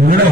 ഇവിടെ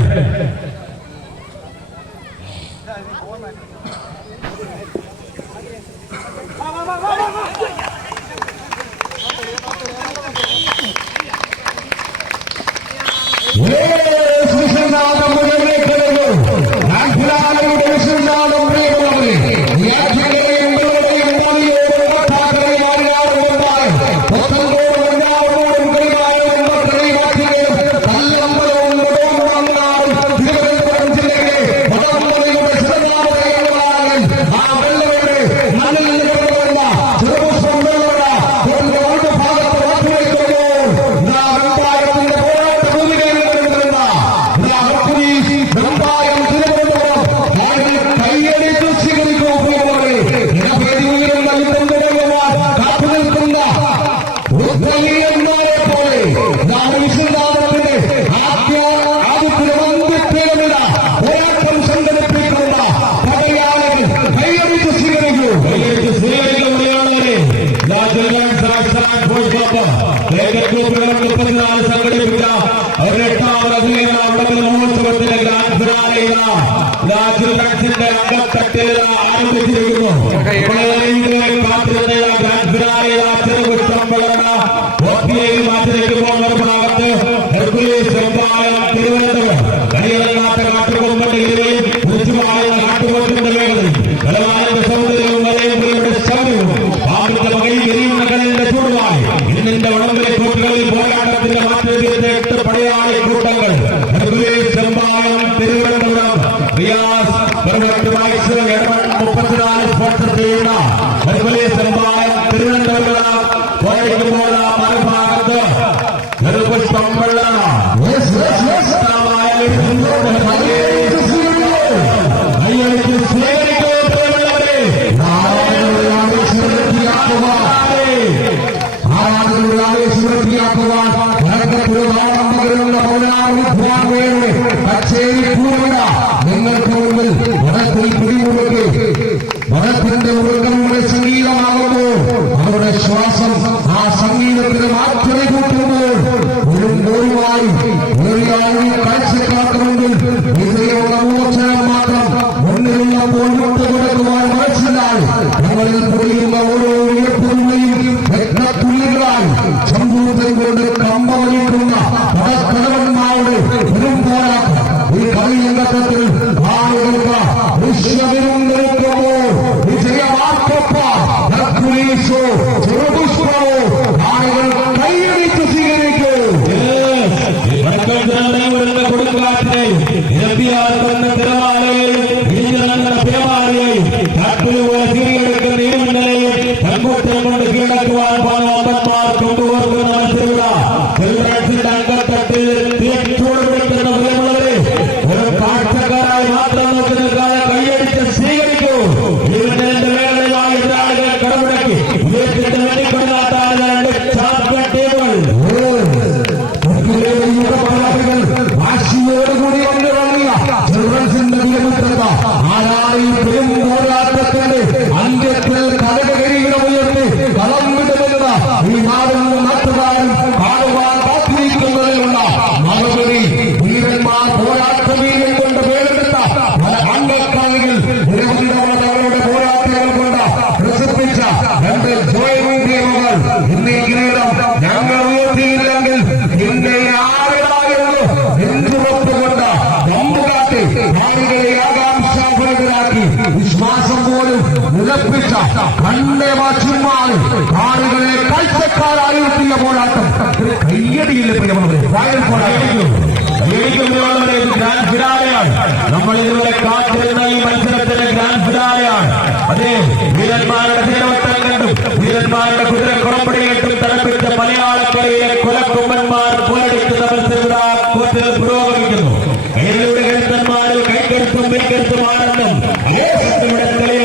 മുപ്പത്തിനാല് സംഘടിപ്പിച്ച അവരെട്ടാമത് അമ്പത് മഹോത്സവത്തിന്റെ ഗ്രാൻഡ് ഫിനാലയില രാജുലക്ഷന്റെ അമ്പത്തെട്ടിൽ ആരംഭിച്ചിരിക്കുന്നു. കാത്തിരുന്ന ഗ്രാൻഡ് ഫിനാലയില ചെറുപുഷ്പം വളർന്ന ഓപ്പിലേക്ക് മാറ്റി നിൽക്കുമ്പോൾ അവർക്കാകത്ത് ഹെർക്കുലീസ് ശ്വാസം ആ സംഗീതത്തിന് മാത്രമേ കൂട്ടി பெரியார் വന്ദേ മാധ്യമാണ് ആളുകളെ കാഴ്ചക്കാരായുള്ള പോരാട്ടം. കയ്യടിയില്ല പ്രിയമുള്ളവരെ. പ്രിയമുള്ളവരെ ഗ്രാൻഡ് നമ്മൾ ഇതുവരെ കാത്തിരുന്ന ഈ മത്സരത്തിലെ ഗ്രാൻഡ് ഫിനാലെയാണ് അതെ വീരന്മാരുടെ തീരവട്ടം കണ്ടു. വീരന്മാരുടെ കുതിര കുറപ്പടി കുളമ്പടിയിട്ടും തലപ്പിച്ച മലയാളക്കരയിലെ കൊലക്കൊമ്പന്മാർ പോരടിച്ച് മത്സരം പുരോഗമിക്കുന്നു. ഏതൊരു ഗ്രന്ഥന്മാരിൽ കൈക്കരുത്തും മെൽക്കരുത്തുമാണെന്നും കളിയിൽ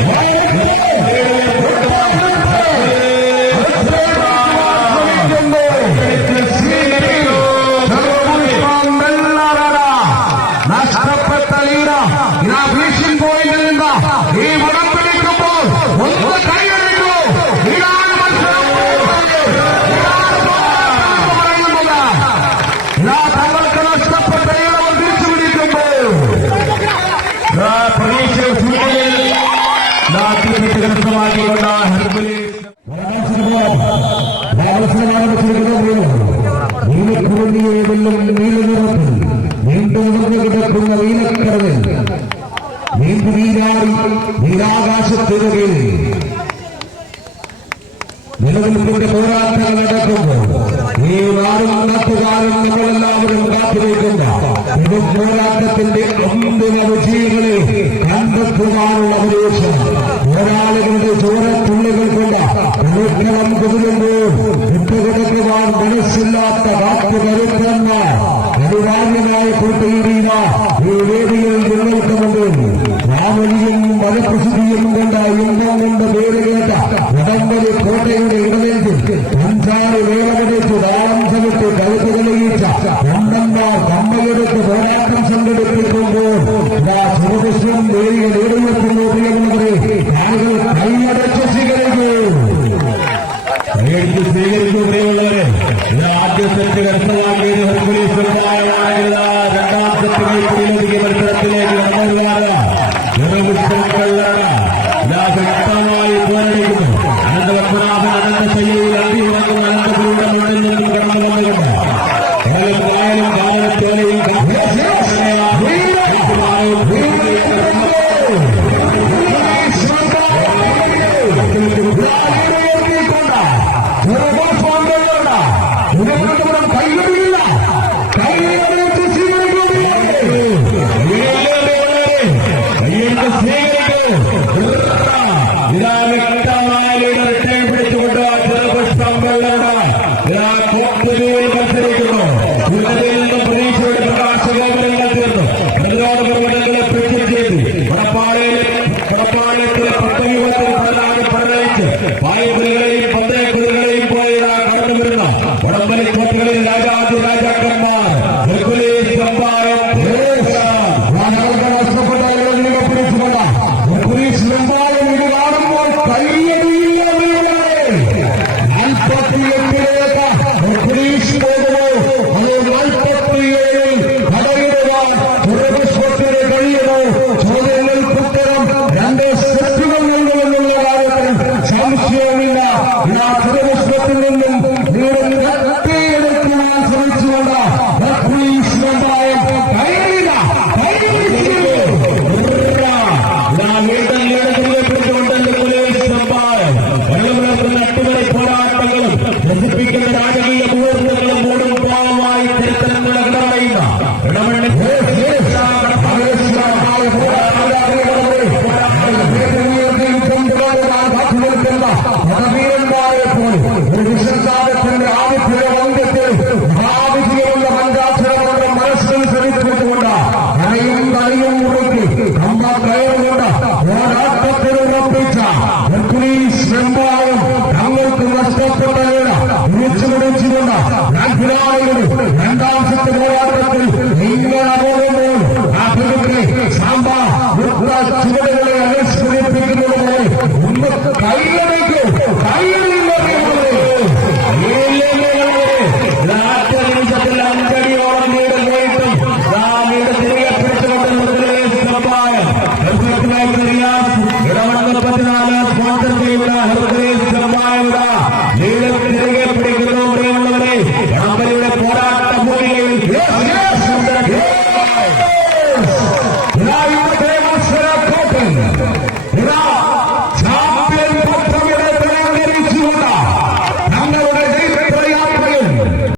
നീലക്കുറങ്ങിയെ വെള്ളം നീലനിറത്തിൽ നീണ്ടു നിറഞ്ഞു കിടക്കുന്ന നീലക്കടവിൽ നീണ്ടു നീരാടി നീരാകാശത്തിന് കീഴിൽ നിലനിൽപ്പിന്റെ പോരാട്ടങ്ങൾ നടക്കുമ്പോൾ ഈ നാടും നാട്ടുകാരും നമ്മളെല്ലാവരും കാത്തിരിക്കുന്ന ഇത് പോരാട്ടത്തിന്റെ അന്തിമ വിജയങ്ങളെ കണ്ടെത്തുവാനുള്ള അപേക്ഷ പോരാളികളുടെ ചോരത്തുള്ളികൾ കൊണ്ട് കുതിരുമ്പോൾ കമ്പനി കോട്ടയുടെ ഇടവേൽപ്പിൽ പഞ്ചാറ് വേലമെടുത്ത് ദാളം ചവിട്ട് കഴുത്ത് തെളിയിച്ച രണ്ടന്മാർ കമ്പനിയെടുത്ത് പോരാട്ടം സംഘടിപ്പിക്കുമ്പോൾ ശിവകൃഷ്ണൻ ദേവിയെ നേടിയെത്തുന്നു പ്രിയമുള്ളവരെ താങ്കൾ കൈയടച്ച് സ്വീകരിക്കൂ. കൈയടിച്ച് പ്രിയമുള്ളവരെ ആദ്യ സെറ്റ് വ്യക്തമാക്കിയത് ഹെർക്കുലീസ് രണ്ടാം സെറ്റ് മത്സരത്തിലേക്ക് പായപ്പിള്ളകളെയും